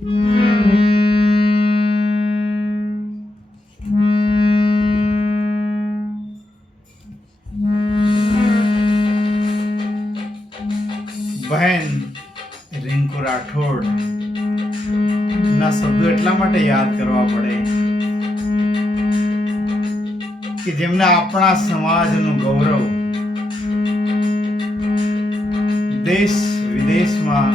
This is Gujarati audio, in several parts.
બહેન રિંકુ રાઠોડ ના શબ્દો એટલા માટે યાદ કરવા પડે કે જેમને આપણા સમાજનું ગૌરવ દેશ વિદેશમાં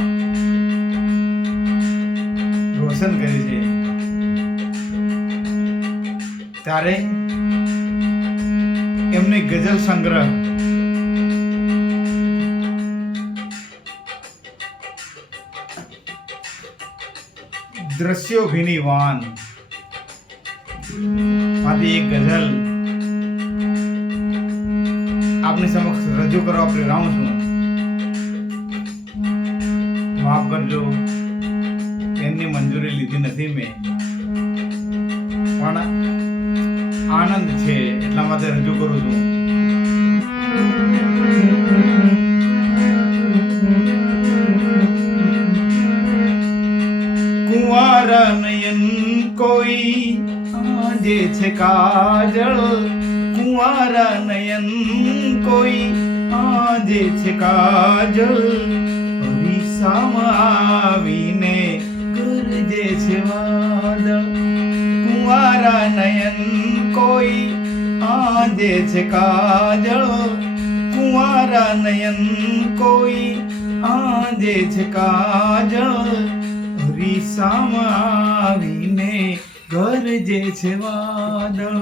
રોશન કર્યું છે. ત્યારે એમની ગઝલ સંગ્રહ દ્રશ્યો ભીની વાન માંથી એક ગઝલ આપની સમક્ષ રજૂ કરવા પ્રેરાઉં છું. માફ કરજો, એમની મંજૂરી લીધી નથી મેં, પણ આનંદ છે એટલા માટે રજૂ કરું છું. કુંવારા નયન કોઈ આજે છે કાજળ, કુંવારા નયન કોઈ આજે છે કાજળ, અરીસામાં આવીને ગરજે છે વાદળ. કુંવારા નયન કોઈ આજે છે કાજળ, કુંવારા નયન કોઈ આજે છે કાજળ, અરીસામાં આવીને ગરજે છે વાદળ.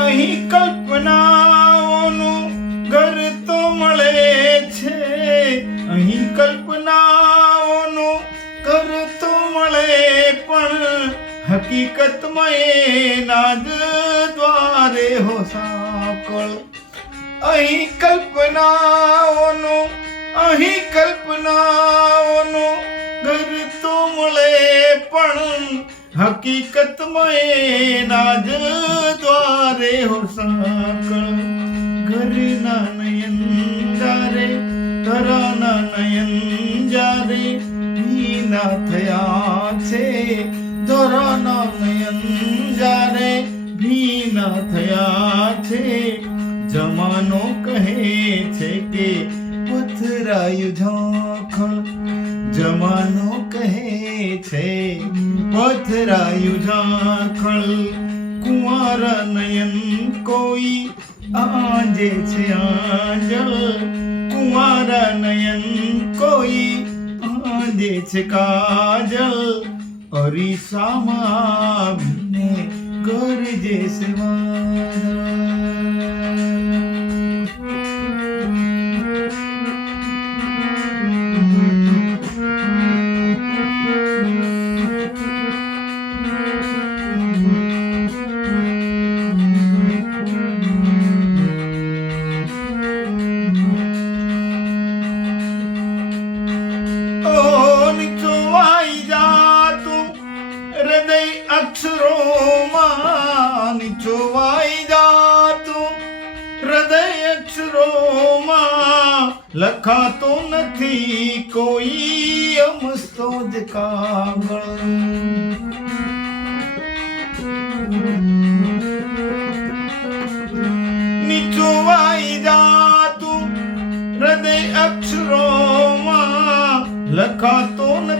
અહીં કલ્પનાઓનું ઘર તો મળે છે, અહીં કલ્પનાઓનું ઘર તો મળે, પણ હકીકતમાં એના જ દ્વારે હો સાંકળ. અહીં કલ્પનાઓનું ઘર તો મળે, પણ હકીકતમાં એના જ દ્વારે હો સાંકળ. ઘરના નયન જારે, ઘરના નયન જારે ભીના થયા છે, ધરાના નયન જારે ભીના થયા છે, જમાનો કહે છે કે પથરાયું ઝાંખળ. જમાનો કહે છે પથરાયું ઝાંખળ. કુંવારા નયન કોઈ આજે છે આંજળ, કુંવારા નયન કોઈ આજે છે કાજળ, અરીસામાં આવીને ગરજે છે વાદળ. અક્ષરોમાં નીચોવાઈ જાતું, હૃદય અક્ષરોમાં લખાતો નથી કોઈ અમસ્તો જ કાગળ. નીચોવાઈ જાતું હૃદય અક્ષરોમાં લખાતો નથી